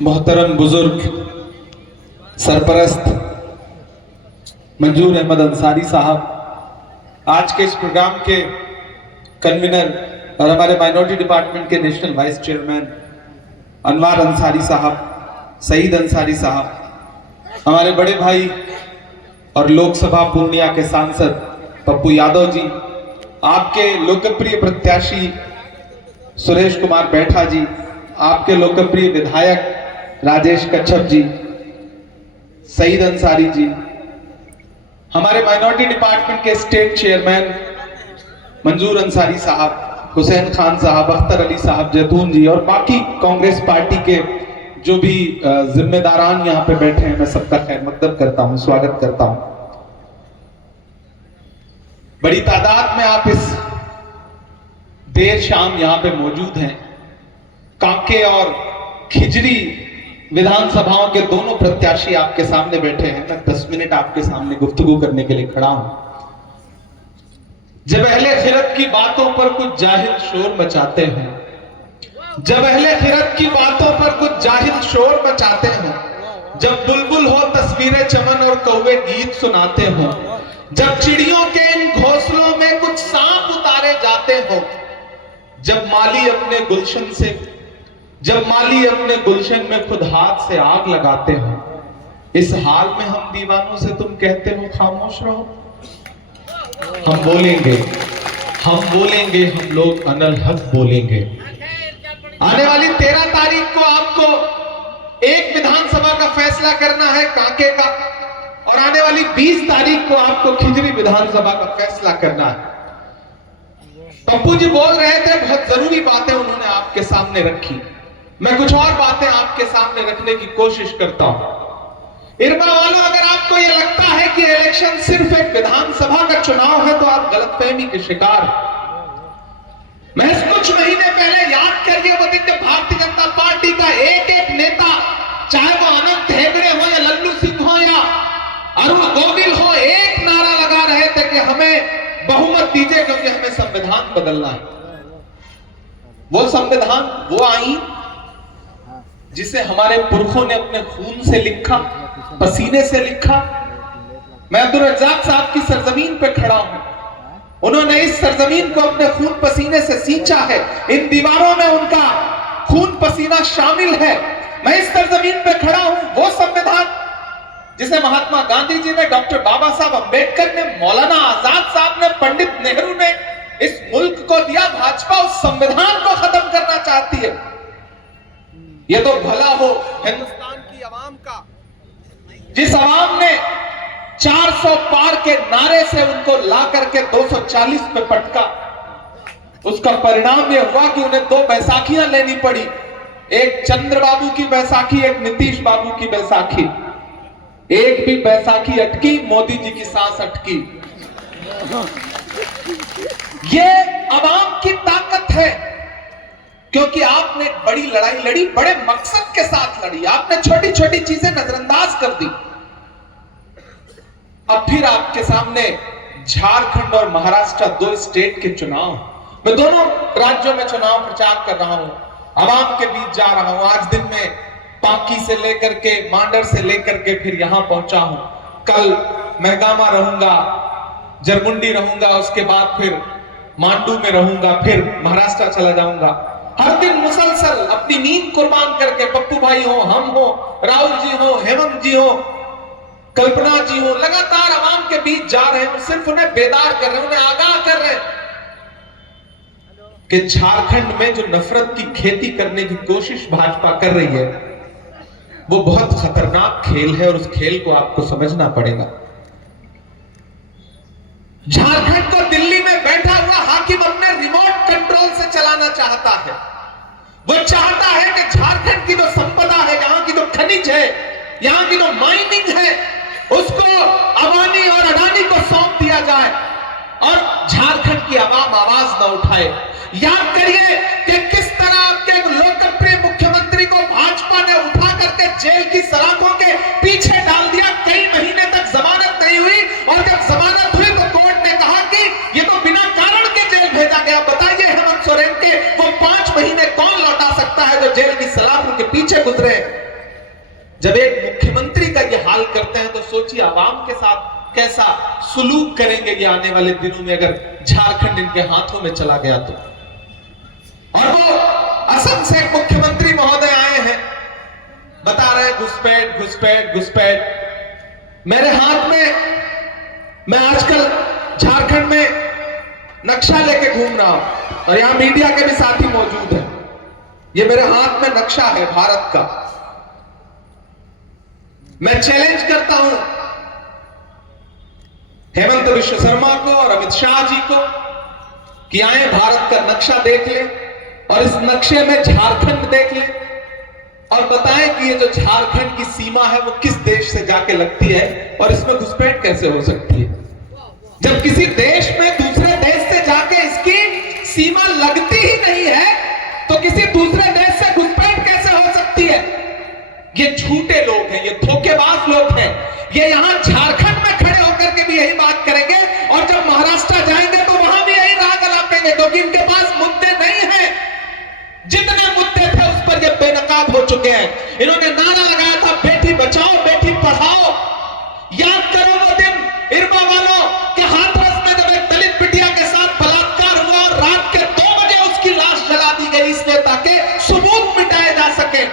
मोहतरम बुजुर्ग सरपरस्त मंजूर अहमद अंसारी साहब, आज के इस प्रोग्राम के कन्वीनर और हमारे माइनॉरिटी डिपार्टमेंट के नेशनल वाइस चेयरमैन अनवार अंसारी साहब, सईद अंसारी साहब, हमारे बड़े भाई और लोकसभा पूर्णिया के सांसद पप्पू यादव जी, आपके लोकप्रिय प्रत्याशी सुरेश कुमार बैठा जी, आपके लोकप्रिय विधायक राजेश कच्छप जी, सईद अंसारी जी, हमारे माइनॉरिटी डिपार्टमेंट के स्टेट चेयरमैन मंजूर अंसारी साहब, हुसैन खान साहब, अख्तर अली साहब, जैतून जी और बाकी कांग्रेस पार्टी के जो भी जिम्मेदारान यहाँ पे बैठे हैं, मैं सबका खैर मकदम करता हूँ, स्वागत करता हूँ। बड़ी तादाद में आप इस देर शाम यहाँ पे मौजूद हैं। कांके और खिजरी विधानसभाओं के दोनों प्रत्याशी आपके सामने बैठे हैं। मैं 10 मिनट आपके सामने गुफ्तगू करने के लिए खड़ा हूं। जब अहले खिरत की बातों पर कुछ जाहिल शोर मचाते हैं, जब अहले खिरत की बातों पर कुछ जाहिल शोर मचाते हैं, जब बुलबुल हो तस्वीरें चमन और कौवे गीत सुनाते हो, जब चिड़ियों के इन घोंसलों में कुछ सांप उतारे जाते हो, जब माली अपने गुलशन में खुद हाथ से आग लगाते हो, इस हाल में हम दीवानों से तुम कहते हो खामोश रहो। हम बोलेंगे, हम लोग अनल हक बोलेंगे। आने वाली 13 तारीख को आपको एक विधानसभा का फैसला करना है कांके का, और आने वाली 20 तारीख को आपको खिजरी विधानसभा का फैसला करना है। पप्पू जी बोल रहे थे, बहुत जरूरी बातें उन्होंने आपके सामने रखी। मैं कुछ और बातें आपके सामने रखने की कोशिश करता हूं। इरबा वालों, अगर आपको यह लगता है कि इलेक्शन सिर्फ एक विधानसभा का चुनाव है तो आप गलतफहमी के शिकार हैं। महज कुछ महीने पहले याद करिए वो दिन जब भारतीय जनता पार्टी का एक एक नेता, चाहे वो अनंत हेगड़े हो या लल्लू सिंह हो या अरुण गोविल हो, एक नारा लगा रहे थे कि हमें बहुमत दीजिए क्योंकि हमें संविधान बदलना है। वो संविधान, वो आईन जिसे हमारे पुरखों ने अपने खून से लिखा, पसीने से लिखा। मैं अब्दुल रज्जाक साहब की सरजमीन पे खड़ा हूं। उन्होंने इस सरजमीन को अपने खून पसीने से सींचा है। इन दीवारों में उनका खून पसीना शामिल है। मैं इस सरजमीन पे खड़ा हूं। वो संविधान जिसे महात्मा गांधी जी ने, डॉक्टर बाबा साहब अंबेडकर ने, मौलाना आजाद साहब ने, पंडित नेहरू ने इस मुल्क को दिया, भाजपा उस संविधान को खत्म करना चाहती है। ये तो भला हो हिंदुस्तान की आवाम का, जिस आवाम ने 400 पार के नारे से उनको ला करके 240 पे पटका। उसका परिणाम यह हुआ कि उन्हें 2 बैसाखियां लेनी पड़ी, एक चंद्रबाबू की बैसाखी, एक नीतीश बाबू की बैसाखी। एक भी बैसाखी अटकी, मोदी जी की सांस अटकी। ये आवाम की ताकत है, क्योंकि आपने एक बड़ी लड़ाई लड़ी, बड़े मकसद के साथ लड़ी। आपने छोटी छोटी चीजें नजरअंदाज कर दी। अब फिर आपके सामने झारखंड और महाराष्ट्र, 2 स्टेट के चुनाव। मैं दोनों राज्यों में चुनाव प्रचार कर रहा हूं, आवाम के बीच जा रहा हूं। आज दिन में पांकी से लेकर के, मांडर से लेकर के फिर यहां पहुंचा हूं। कल महगामा रहूंगा, जरमुंडी रहूंगा, उसके बाद फिर मांडू में रहूंगा, फिर महाराष्ट्र चला जाऊंगा। हर दिन मुसलसल अपनी नींद कुर्बान करके, पप्पू भाई हो, हम हो, राहुल जी हो, हेमंत जी हो, कल्पना जी हो, लगातार आवाम के बीच जा रहे हैं। सिर्फ उन्हें बेदार कर रहे हैं, उन्हें आगाह कर रहे हैं कि झारखंड में जो नफरत की खेती करने की कोशिश भाजपा कर रही है, वो बहुत खतरनाक खेल है और उस खेल को आपको समझना पड़ेगा। झारखंड को दिल्ली में बैठा हुआ हाकिम अपने रिमोट कंट्रोल से चलाना चाहता है। वो चाहता है कि झारखंड की जो संपदा है, यहाँ की जो खनिज है, यहाँ की जो माइनिंग है, उसको अबानी और अडानी को सौंप दिया जाए और झारखंड की आवाम आवाज न उठाए। याद करिए कि किस तरह आपके लोकप्रिय मुख्यमंत्री को भाजपा ने उठा करके जेल की सलाखों के पीछे डाल दिया। कई महीने तक जमानत नहीं हुई, और जब जमानत हुई तो कोर्ट ने कहा कि ये तो बिना कारण के जेल भेजा गया। बताइए हेमंत सोरेन के वो 5 महीने कौन लौटा सकता है जो जेल की सलाखों के पीछे गुजरे। जब एक मुख्यमंत्री का ये हाल करते हैं तो सोचिए आवाम के साथ कैसा सुलूक करेंगे ये आने वाले दिनों में, अगर झारखंड इनके हाथों में चला गया तो। और वो असम से एक मुख्यमंत्री महोदय आए हैं, बता रहे घुसपैठ घुसपैठ घुसपैठ। मेरे हाथ में, मैं आजकल झारखंड में नक्शा लेके घूम रहा हूं और यहां मीडिया के भी साथी मौजूद हैं। ये मेरे हाथ में नक्शा है भारत का। मैं चैलेंज करता हूं हेमंत विश्व शर्मा को और अमित शाह जी को कि आए भारत का नक्शा देख ले और इस नक्शे में झारखंड देख ले और बताएं कि ये जो झारखंड की सीमा है वो किस देश से जाके लगती है और इसमें घुसपैठ कैसे हो सकती है। जब किसी देश में दूसरे देश से जाके इसकी सीमा लगती ही नहीं है तो किसी दूसरे देश से घुसपैठ कैसे हो सकती है। ये झूठे लोग हैं, ये धोखेबाज लोग हैं। ये यहां झारखंड में खड़े होकर के भी यही बात करेंगे और जब महाराष्ट्र जाएंगे तो वहां भी यही राग अलापेंगे, क्योंकि इनके पास मुद्दे नहीं है। जितने मुद्दे थे उस पर ये बेनकाब हो चुके हैं। इन्होंने नारा लगाया था बेटी बचाओ बेटी पढ़ाओ। याद करो वो दिन इरबा वालों के हाथरस में जब एक दलित बिटिया के साथ बलात्कार हुआ और रात के 2 बजे उसकी लाश जला दी गई इसलिए ताकि सबूत मिटाए जा सके।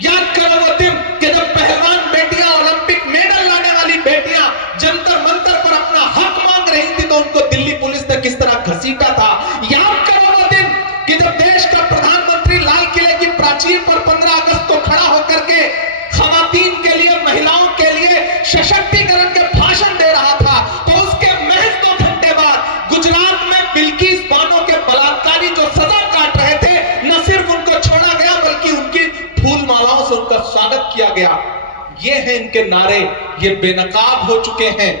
याद करो वो दिन कि जब पहलवान बेटियां, ओलंपिक मेडल लाने वाली बेटियां जंतर मंतर पर अपना हक मांग रही थी तो उनको दिल्ली पुलिस ने किस तरह घसीटा था। याद करो वो दिन कि जब देश का प्रधानमंत्री लाल किले की प्राचीर पर 15 अगस्त को खड़ा होकर के खवातीन के लिए, महिलाओं के लिए सशक्तिकरण के भाषण दे रहा था तो उसके महज 2 घंटे बाद गुजरात में बिल्किस बानो के बलात्कारी जो सजा काट रहे थे, न सिर्फ उनको छोड़ा गया बल्कि उनकी फूल मालाओं से उनका स्वागत किया गया। ये हैं इनके नारे, ये बेनकाब हो चुके हैं।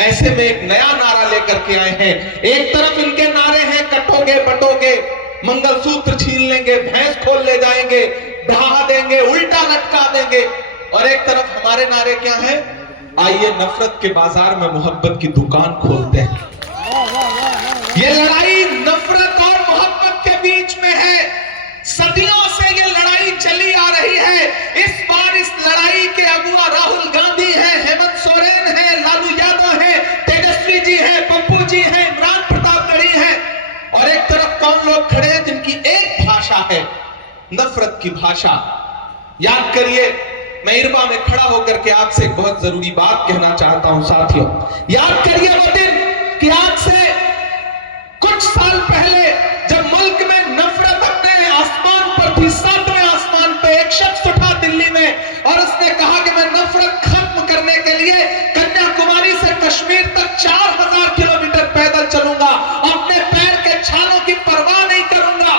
ऐसे में एक नया नारा लेकर के आए हैं। एक तरफ इनके नारे हैं कटोगे बटोगे, मंगलसूत्र छीन लेंगे, भैंस खोल ले जाएंगे, ढहा देंगे, उल्टा लटका देंगे, और एक तरफ हमारे नारे क्या हैं, आइए नफरत के बाजार में मोहब्बत की दुकान खोलते हैं। ये लड़ाई नफरत और मोहब्बत के बीच में है। सदियों से ये लड़ाई चली आ रही है। इस बार इस लड़ाई के अगुआ राहुल गांधी है, हेमंत सोरेन है, लालू यादव है, तेजस्वी जी है, पप्पू जी है, इमरान प्रतापगढ़ी है, और एक तरफ कौन लोग खड़े हैं जिनकी एक भाषा है, नफरत की भाषा। याद करिए, मैं इरबा में खड़ा होकर के आपसे एक बहुत जरूरी बात कहना चाहता हूं साथियों। याद करिए वो दिन कि आज से कुछ साल पहले जब मुल्क में नफरत अपने आसमान पर थी, 7वें आसमान पे एक शख्स उठा दिल्ली में और उसने कहा कि मैं नफरत खत्म करने के लिए कन्याकुमारी से कश्मीर तक 4000 किलोमीटर पैदल चलूंगा, अपने पैर के छालों की परवाह नहीं करूंगा।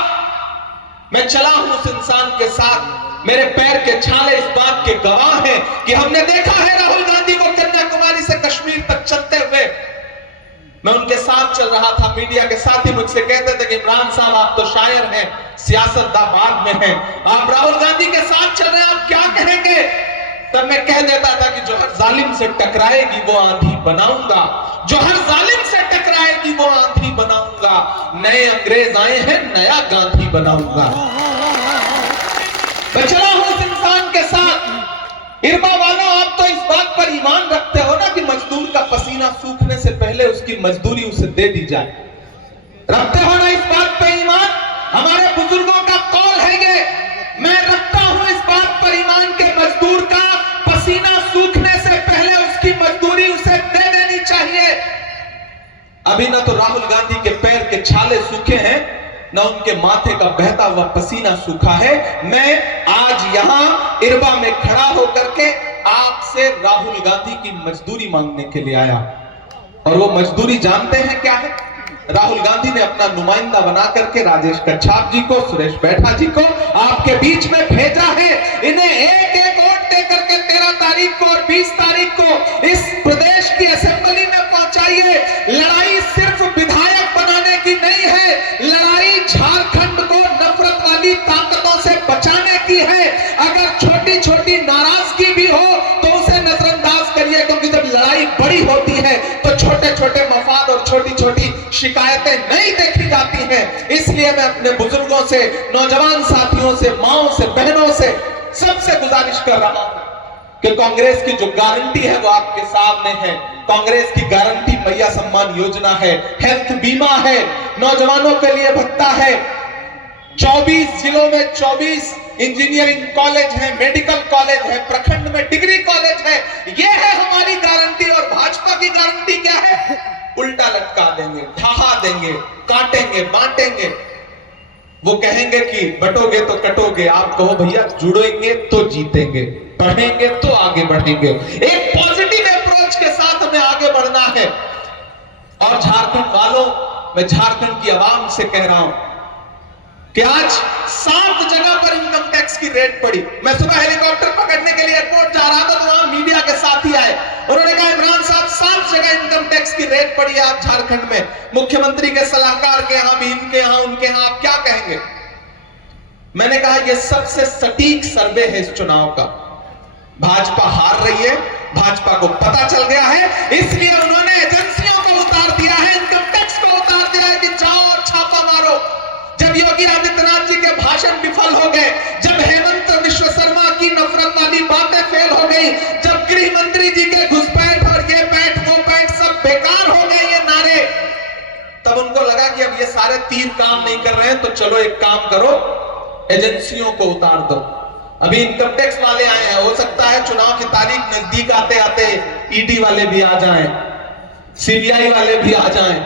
मैं चला हूं उस इंसान के साथ, मेरे पैर के छाले इस बात के गवाह हैं कि हमने देखा है राहुल गांधी को कन्याकुमारी से कश्मीर तक चलते हुए। मैं उनके साथ चल रहा था, मीडिया के साथ ही मुझसे कहते थे कि इमरान साहब आप तो शायर हैं, सियासतदान बाद में हैं, आप राहुल गांधी के साथ चल रहे हैं, आप क्या कहेंगे। तब मैं कह देता था कि जो हर जालिम से टकराएगी वो आंधी बनाऊंगा, जो हर जालिम से टकराएगी वो आंधी बनाऊंगा, नए अंग्रेज आए हैं नया गांधी बनाऊंगा। मैं चला हूं उस इंसान के साथ। इरबा वालों, आप तो इस बात पर ईमान रखते हो ना कि मजदूर का पसीना सूखने से पहले उसकी मजदूरी उसे दे दी जाए, रखते हो ना इस बात पर ईमान। हमारे बुजुर्गों का कौल है ये, मैं रखता हूं इस बात पर ईमान के मजदूर का पसीना सूखने से पहले उसकी मजदूरी उसे दे देनी चाहिए। अभी ना तो राहुल गांधी के पैर के छाले सूखे हैं, ना उनके माथे का बहता हुआ पसीना सूखा है। मैं आज यहां इरबा में खड़ा होकर के आपसे राहुल गांधी की मजदूरी मांगने के लिए आया, और वो मजदूरी जानते हैं क्या है। राहुल गांधी ने अपना नुमाइंदा बना करके राजेश कच्छाप जी को, सुरेश बैठा जी को आपके बीच में भेजा है। इन्हें एक एक वोट दे करके 13 तारीख को और 20 तारीख को इस प्रदेश की असेंबली में पहुंचाइए। लड़ाई सिर्फ विधायक बनाने की नहीं है, लड़ाई झारखंड को नफरत वाली ताकतों से बचाने की है। अगर छोटी छोटी नाराजगी भी हो तो उसे नजरअंदाज करिए, क्योंकि जब लड़ाई बड़ी होती है तो छोटे छोटे मफाद और छोटी छोटी शिकायतें नहीं देखी जाती हैं। इसलिए मैं अपने बुजुर्गों से, नौजवान साथियों से, माओं से, बहनों से सबसे गुजारिश कर रहा हूं कि कांग्रेस की जो गारंटी है वो आपके सामने है। कांग्रेस की गारंटी मैया सम्मान योजना है, हेल्थ बीमा है, नौजवानों के लिए भत्ता है, 24 जिलों में 24 इंजीनियरिंग कॉलेज है, मेडिकल कॉलेज है, प्रखंड में डिग्री कॉलेज है। यह है हमारी गारंटी। और भाजपा की गारंटी क्या है? उल्टा लटका देंगे, ढहा देंगे, काटेंगे, बांटेंगे। वो कहेंगे कि बटोगे तो कटोगे, आप कहो भैया जुड़ेंगे तो जीतेंगे, बढ़ेंगे तो आगे बढ़ेंगे। एक पॉजिटिव अप्रोच के साथ हमें आगे बढ़ना है। और झारखंड वालों, मैं झारखंड की आवाम से कह रहा हूं कि आज 7 जगह पर इनकम टैक्स की रेड पड़ी। मैं सुबह हेलीकॉप्टर पकड़ने के लिए एयरपोर्ट जा रहा था तो वहां मीडिया के साथी आए, उन्होंने कहा इमरान साहब 7 जगह इनकम टैक्स की रेड पड़ी है आप झारखंड में, मुख्यमंत्री के सलाहकार के यहां भी, इनके यहां, उनके यहां, आप क्या कहेंगे? मैंने कहा यह सबसे सटीक सर्वे है इस चुनाव का। भाजपा हार रही है, भाजपा को पता चल गया है, इसलिए उन्होंने एजेंसियों को उतार दिया है, इनकम टैक्स को उतार दिया है कि जाओ और छापा मारो। जब योगी आदित्यनाथ जी के भाषण विफल हो गए, जब हेमंत विश्व शर्मा की नफरत वाली बातें फेल हो गई, जब गृह मंत्री जी के घुसपैठ और ये पैठ वो पैठ सब बेकार हो गए ये नारे, तब उनको लगा कि अब ये सारे तीर काम नहीं कर रहे हैं, तो चलो एक काम करो, एजेंसियों को उतार दो। अभी इनकम टैक्स वाले आए हैं, हो सकता है चुनाव की तारीख नजदीक आते आते ईडी वाले भी आ जाएं, सीबीआई वाले भी आ जाएं,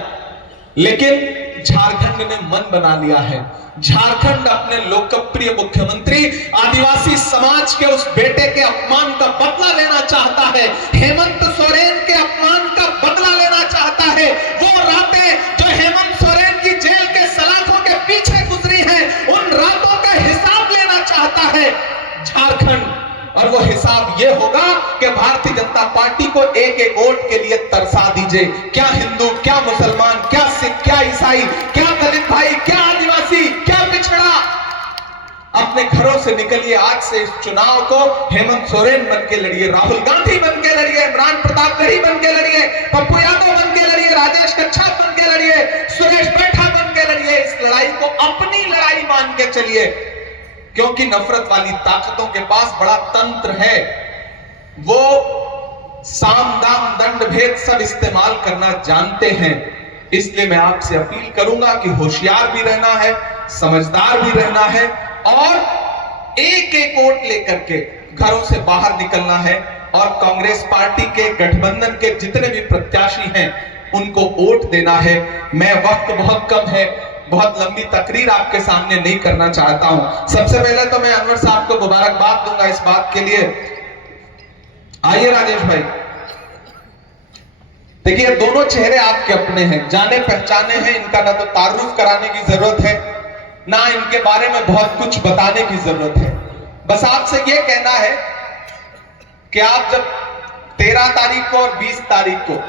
लेकिन झारखंड ने मन बना लिया है। झारखंड अपने लोकप्रिय मुख्यमंत्री आदिवासी समाज के उस बेटे के अपमान का बदला लेना चाहता है, हेमंत सोरेन के अपमान का बदला लेना चाहता है। वो रातें जो हेमंत सोरेन की जेल के सलाखों के पीछे गुजरी हैं, उन रातों का हिसाब लेना चाहता है झारखंड। और वो हिसाब ये होगा कि भारतीय जनता पार्टी को एक एक वोट के लिए तरसा दीजिए। क्या हिंदू, क्या मुसलमान, क्या सिख, क्या ईसाई, क्या दलित भाई, क्या आदिवासी, क्या पिछड़ा, अपने घरों से निकलिए। आज से इस चुनाव को हेमंत सोरेन बन के लड़िए, राहुल गांधी बन के लड़िए, इमरान प्रतापगढ़ी बन के लड़िए, पप्पू यादव बन के लड़िए, राजेश कच्छप बन के लड़िए, सुरेश बैठा बन के लड़िए। इस लड़ाई को अपनी लड़ाई मान के चलिए, क्योंकि नफरत वाली ताकतों के पास बड़ा तंत्र है, वो साम दाम दंड भेद सब इस्तेमाल करना जानते हैं। इसलिए मैं आपसे अपील करूंगा कि होशियार भी रहना है, समझदार भी रहना है, और एक एक वोट लेकर के घरों से बाहर निकलना है। और कांग्रेस पार्टी के गठबंधन के जितने भी प्रत्याशी हैं उनको वोट देना है। मैं वक्त बहुत कम है, बहुत लंबी तकरीर आपके सामने नहीं करना चाहता हूं। सबसे पहले तो मैं अनवर साहब को मुबारकबाद दूंगा इस बात के लिए। आइए राजेश भाई, देखिए दोनों चेहरे आपके अपने हैं, जाने पहचाने हैं, इनका ना तो तारुफ कराने की जरूरत है, ना इनके बारे में बहुत कुछ बताने की जरूरत है। बस आपसे यह कहना है कि आप जब 13 तारीख को और 20 तारीख को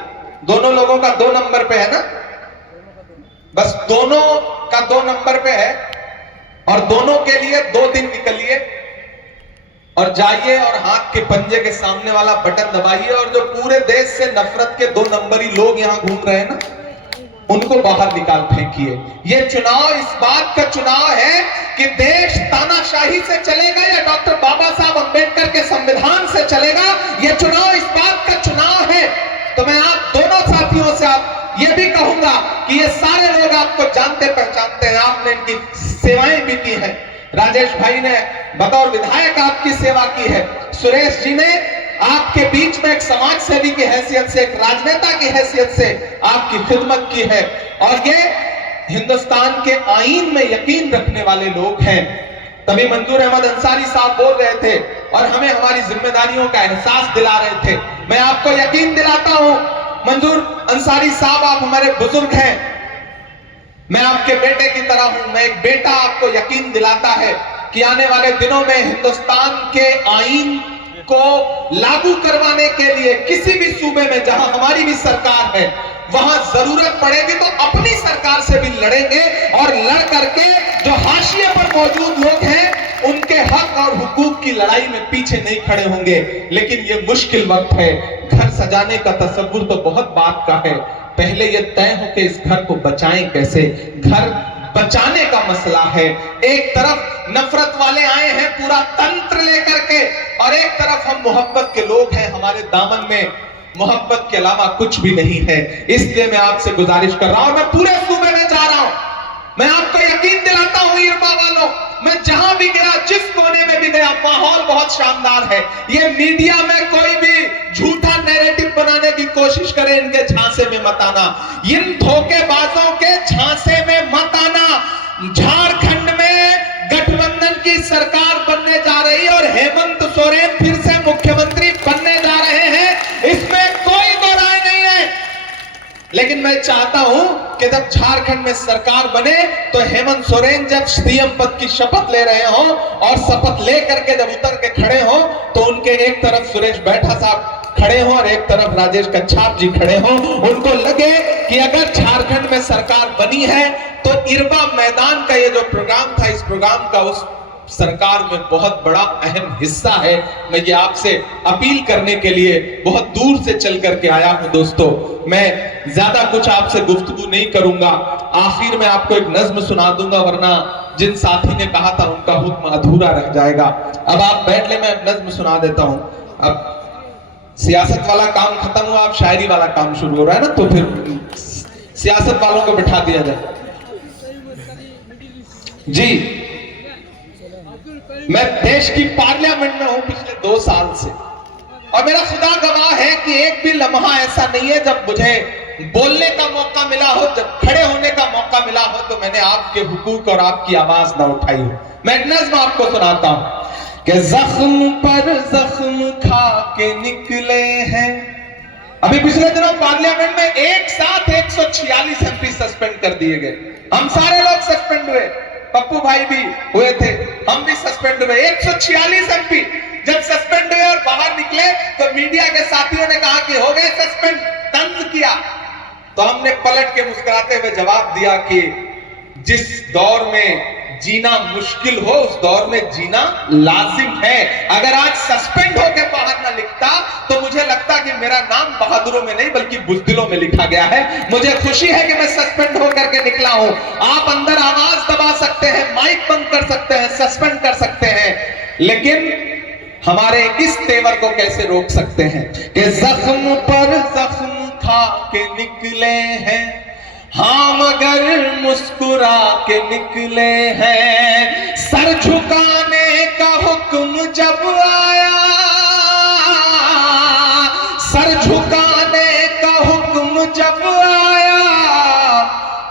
दोनों लोगों का 2 नंबर पे है ना, बस दोनों का 2 नंबर पे है, और दोनों के लिए 2 दिन निकलिए और जाइए और हाथ के पंजे के सामने वाला बटन दबाइए, और जो पूरे देश से नफरत के 2 नंबरी लोग यहां घूम रहे हैं ना, उनको बाहर निकाल फेंकिए। यह चुनाव इस बात का चुनाव है कि देश तानाशाही से चलेगा या डॉक्टर बाबा साहब अंबेडकर के संविधान से चलेगा। यह चुनाव इस बात का चुनाव है। तो मैं आप दोनों साथियों से आप ये भी कहूंगा कि ये सारे लोग आपको जानते पहचानते हैं, आपने इनकी सेवाएं भी की हैं। राजेश भाई ने बतौर विधायक आपकी सेवा की है, सुरेश जी ने आपके बीच में एक समाज सेवी की हैसियत से, एक राजनेता की हैसियत से आपकी खिदमत की है, और ये हिंदुस्तान के आईन में यकीन रखने वाले लोग हैं। तभी मंजूर अहमद अंसारी साहब बोल रहे थे और हमें हमारी जिम्मेदारियों का एहसास दिला रहे थे। मैं आपको यकीन दिलाता हूं मंजूर अंसारी साहब, आप हमारे बुजुर्ग हैं, मैं आपके बेटे की तरह हूं। मैं एक बेटा आपको यकीन दिलाता है कि आने वाले दिनों में हिंदुस्तान के आईन को लागू करवाने के लिए किसी भी सूबे में जहां हमारी भी सरकार है, वहां जरूरत पड़ेगी तो अपनी सरकार से भी लड़ेंगे, और लड़ करके जो हाशिए पर मौजूद लोग हैं उनके हक और हुकूक की लड़ाई में पीछे नहीं खड़े होंगे। लेकिन ये मुश्किल वक्त है। घर सजाने का तसव्वुर तो बहुत बात का है, पहले ये तय हो कि इस घर को बचाएं कैसे। घर बचाने का मसला है। एक तरफ नफरत वाले आए हैं पूरा तंत्र लेकर के, और एक तरफ हम मोहब्बत के लोग हैं, हमारे दामन में मोहब्बत के अलावा कुछ भी नहीं है। इसलिए मैं आपसे गुजारिश कर रहा हूं, मैं पूरे सूबे में जा रहा हूं, मैं आपको यकीन दिलाता हूं इरबा वालों, मैं जहां भी गया, जिस कोने में भी गया, माहौल बहुत शानदार है। ये मीडिया में कोई भी झूठा नैरेटिव बनाने की कोशिश करे, इनके झांसे में मत आना, इन धोखेबाजों के झांसे में मत आना। झारखंड में गठबंधन की सरकार बनने जा रही है और हेमंत सोरेन फिर से मुख्यमंत्री बनने जा रहे हैं, इसमें कोई दो राय नहीं है। लेकिन मैं चाहता हूं कि जब झारखंड में सरकार बने तो हेमंत सोरेन जब सीएम पद की शपथ ले रहे हो और शपथ लेकर के जब उतर के खड़े हो तो उनके एक तरफ सुरेश बैठा साहब खड़े हो और एक तरफ राजेश कच्छाप जी खड़े हो, उनको लगे कि अगर झारखंड में सरकार बनी है तो इरबा मैदान का ये जो प्रोग्राम था, इस प्रोग्राम का उस सरकार में बहुत बड़ा अहम हिस्सा है। मैं ये आपसे अपील करने के लिए बहुत दूर से चल करके आया हूं। दोस्तों, मैं ज्यादा कुछ आपसे गुफ्तगू नहीं करूंगा, आखिर में आपको एक नज्म सुना दूंगा, वरना जिन साथी ने कहा था उनका हुक्म अधूरा रह जाएगा। अब आप बैठ ले, मैं नज्म सुना देता हूं। अब सियासत वाला काम खत्म हुआ, अब शायरी वाला काम शुरू हो रहा है ना, तो फिर सियासत वालों को बिठा दिया जाए। जी, मैं देश की पार्लियामेंट में हूं पिछले 2 साल से, और मेरा खुदा गवाह है कि एक भी लम्हा ऐसा नहीं है जब मुझे बोलने का मौका मिला हो, जब खड़े होने का मौका मिला हो तो मैंने आपके हुकूक और आपकी आवाज ना उठाई हो। मैं एक नज़्म आपको सुनाता हूं कि जख्म पर जख्म खा के निकले हैं। अभी पिछले दिनों पार्लियामेंट में एक साथ 146 एमपी सस्पेंड कर दिए गए। हम सारे लोग सस्पेंड हुए, पप्पू भाई भी हुए थे, हम भी सस्पेंड हुए। 146 एमपी जब सस्पेंड हुए और बाहर निकले तो मीडिया के साथियों ने कहा कि हो गए सस्पेंड, तंज किया। तो हमने पलट के मुस्कुराते हुए जवाब दिया कि जिस दौर में जीना मुश्किल हो उस दौर में जीना लाजिम है। अगर आज सस्पेंड होकर बाहर ना लिखता तो मुझे लगता कि मेरा नाम बहादुरों में नहीं बल्कि बुज़दिलों में लिखा गया है। मुझे खुशी है कि मैं सस्पेंड होकर के निकला हूं। आप अंदर आवाज दबा सकते हैं, माइक बंद कर सकते हैं, सस्पेंड कर सकते हैं, लेकिन हमारे इस तेवर को कैसे रोक सकते हैं कि जख्म पर जख्म खा के निकले हैं, हाँ मगर मुस्कुरा के निकले हैं। सर झुकाने का हुक्म जब आया, सर झुकाने का हुक्म जब आया,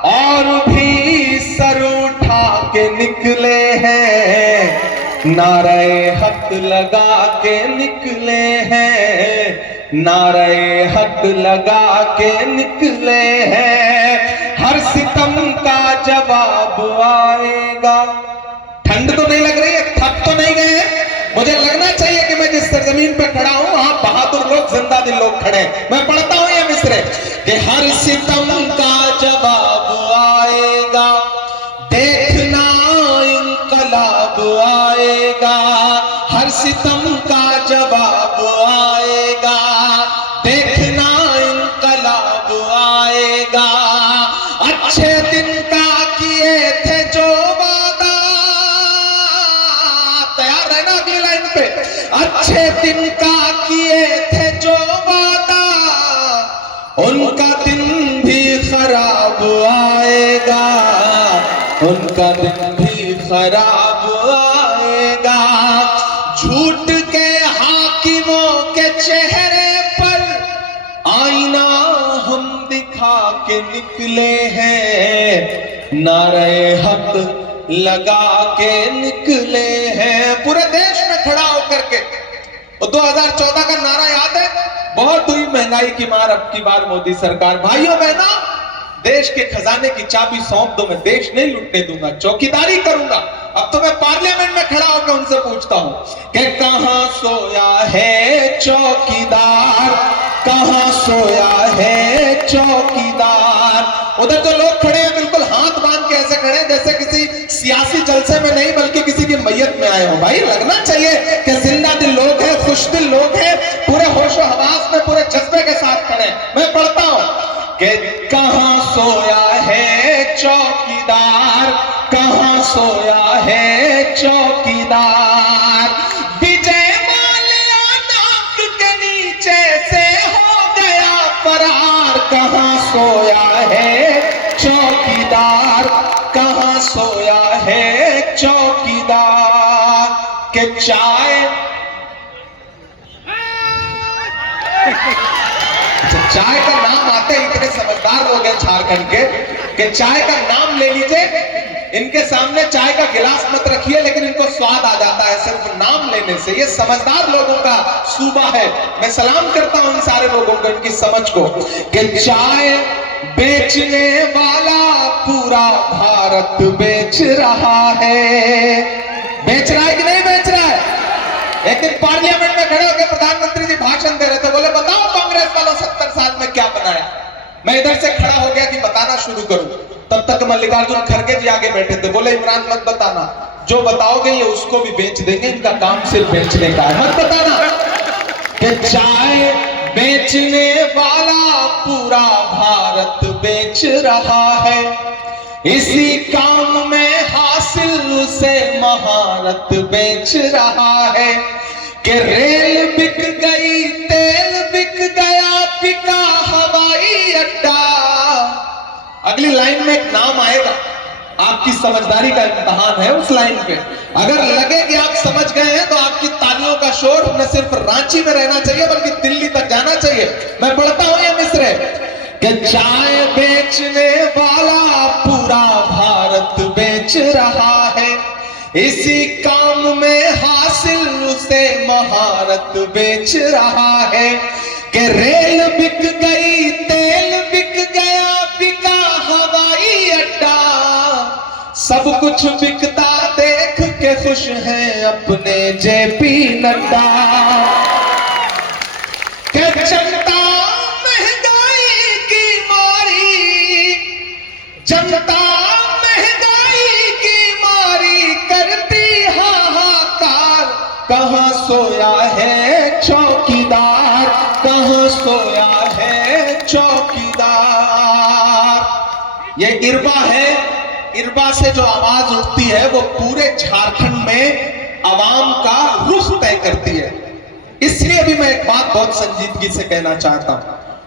और भी सर उठा के निकले हैं। नारे हक लगा के निकले हैं, नारे हक लगा के निकले हैं। हर सितम का जवाब आएगा। ठंड तो नहीं लग रही है, थक तो नहीं गए? मुझे लगना चाहिए कि मैं जिस सरजमीन पे खड़ा हूं वहां बहादुर लोग, जिंदा दिल लोग खड़े। मैं पढ़ता हूं ये मिसरे कि हर सितम का जवाब आएगा, देखना इनकलाब आएगा। हर सितम का जवाब आएगा, देखना इनकलाब आएगा। अच्छे दिन का किए थे जो वादा, तैयार रहना अगली लाइन पे। अच्छे दिन का किए थे जो वादा, उनका दिन भी खराब आएगा, उनका दिन भी खराब आएगा। झूठ के हाकिमों के चेहरे पर आईना हम दिखा के निकले हैं, नारे हक लगा के निकले हैं। पूरे देश में खड़ा होकर के, और 2014 का नारा याद है, बहुत हुई महंगाई की मार अब की बार मोदी सरकार। भाइयों बहनों, देश के खजाने की चाबी सौंप दो, मैं देश नहीं लुटने दूंगा, चौकीदारी करूंगा। अब तो मैं पार्लियामेंट में खड़ा होकर उनसे पूछता हूं कि कहां सोया है चौकीदार, कहां सोया है चौकीदार। उधर जो लोग खड़े हैं बिल्कुल हाथ बांध के ऐसे खड़े हैं जैसे किसी सियासी जलसे में नहीं बल्कि किसी की मैयत में आए हो। भाई लगना चाहिए कि जिंदा दिल लोग हैं, खुश दिल लोग हैं, पूरे होशो हवास में पूरे जज्बे के साथ खड़े। मैं पढ़ता हूं कि कहां सोया है चौकीदार, सोया है चौकीदार। विजय माल्या नाक के नीचे से हो गया फरार। कहाँ सोया है चौकीदार, कहाँ सोया है चौकीदार। के चाय चाय का नाम आते ही इतने समझदार लोग हैं झारखंड के कि चाय का नाम ले लीजिए, इनके सामने चाय का गिलास मत रखिए, लेकिन इनको स्वाद आ जाता है सिर्फ नाम लेने से। ये समझदार लोगों का सूबा है। मैं सलाम करता हूं इन सारे लोगों को, इनकी समझ को। कि चाय बेचने वाला पूरा भारत बेच रहा है। बेच रहा है कि नहीं बेच रहा है? एक दिन पार्लियामेंट में खड़े होकर प्रधानमंत्री जी भाषण दे रहे थे, बोले बताओ कांग्रेस वालों 70 साल में क्या बनाया। मैं इधर से खड़ा हो गया कि बताना शुरू करूं, तब तक मल्लिकार्जुन खड़गे जी आगे बैठे थे, बोले इमरान मत बताना, जो बताओगे ये उसको भी बेच देंगे, इनका काम सिर्फ बेचने का है, मत बताना। कि चाय बेचने वाला पूरा भारत बेच रहा है, इसी काम में हासिल उसे महारत बेच रहा है। कि रेल बिक गई, तेल बिक गया, बिका हवाई अड्डा। अगली लाइन में एक नाम आएगा, आपकी समझदारी का इम्तिहान है उस लाइन पे। अगर लगे कि आप समझ गए हैं तो आपकी तालियों का शोर न सिर्फ रांची में रहना चाहिए बल्कि दिल्ली तक जाना चाहिए। मैं पढ़ता हूं ये मिसरे कि चाय बेचने वाला पूरा भारत बेच रहा है, इसी काम में हासिल उसे महारत बेच रहा है। कि रेल बिक गई, तेल बिक गया, बिका हवाई अड्डा, सब कुछ बिकता देख के खुश हैं अपने जेपी नड्डा। कि जनता महंगाई की मारी, जनता महंगाई की मारी करती हाहाकार। कहाँ सोया है चौकीदार, कहाँ सोया है चौकीदार। ये इरबा है, इरबा से जो आवाज उठती है वो पूरे झारखंड में आवाम का रुख तय करती है। इसलिए भी मैं एक बात बहुत संजीदगी से कहना चाहता हूं।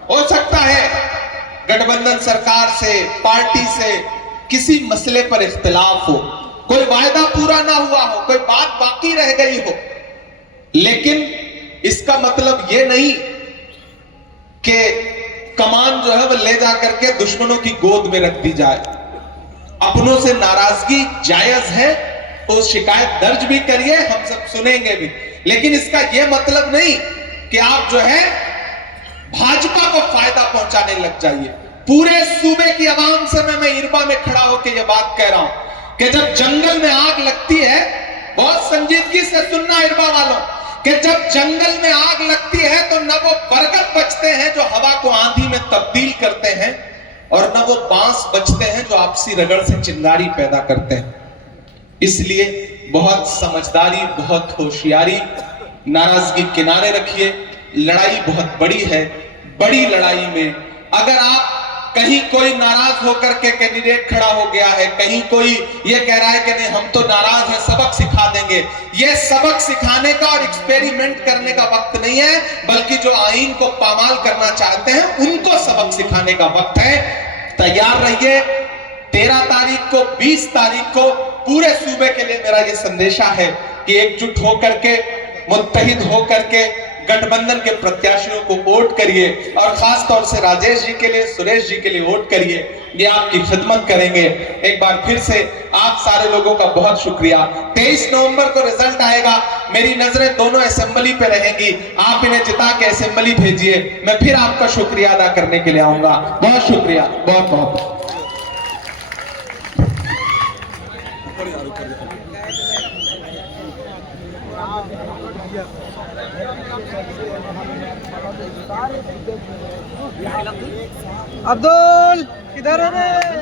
हो सकता है गठबंधन सरकार से, पार्टी से किसी मसले पर इख्तिलाफ हो, कोई वायदा पूरा ना हुआ हो, कोई बात बाकी रह गई हो, लेकिन इसका मतलब यह नहीं कि कमान जो है वो ले जाकर के दुश्मनों की गोद में रख दी जाए। अपनों से नाराजगी जायज है तो शिकायत दर्ज भी करिए, हम सब सुनेंगे भी, लेकिन इसका यह मतलब नहीं कि आप जो है भाजपा को फायदा पहुंचाने लग जाइए। पूरे सूबे की आवाम से मैं इरबा में खड़ा होकर यह बात कह रहा हूं कि जब जंगल में आग लगती है, बहुत संजीदगी से सुनना इरबा वालों, कि जब जंगल में आग लगती है तो न वो बरगद बचते हैं जो हवा को आंधी में तब्दील करते हैं, और न वो बांस बचते हैं जो आपसी रगड़ से चिंगारी पैदा करते हैं। इसलिए बहुत समझदारी, बहुत होशियारी, नाराजगी किनारे रखिए। लड़ाई बहुत बड़ी है, बड़ी लड़ाई में अगर आप कहीं कोई नाराज होकर के कैंडिडेट खड़ा हो गया है, कहीं कोई ये कह रहा है कि नहीं हम तो नाराज हैं, सबक सिखा देंगे, ये सबक सिखाने का और एक्सपेरिमेंट करने का वक्त नहीं है, बल्कि जो आईन को पामाल करना चाहते हैं उनको सबक सिखाने का वक्त है। तैयार रहिए। 13 तारीख को, 20 तारीख को पूरे सूबे के लिए मेरा ये संदेशा है कि एकजुट होकर के, मुत्तहिद होकर के गठबंधन के प्रत्याशियों को वोट करिए, और खास तौर से राजेश जी के लिए, सुरेश जी के लिए वोट करिए। ये आपकी खिदमत करेंगे। एक बार फिर से आप सारे लोगों का बहुत शुक्रिया। 23 नवंबर को रिजल्ट आएगा, मेरी नजरें दोनों असेंबली पे रहेंगी। आप इन्हें जिता के असेंबली भेजिए, मैं फिर आपका शुक्रिया अदा करने के लिए आऊंगा। बहुत शुक्रिया, बहुत बहुत। अब्दुल किधर है रे?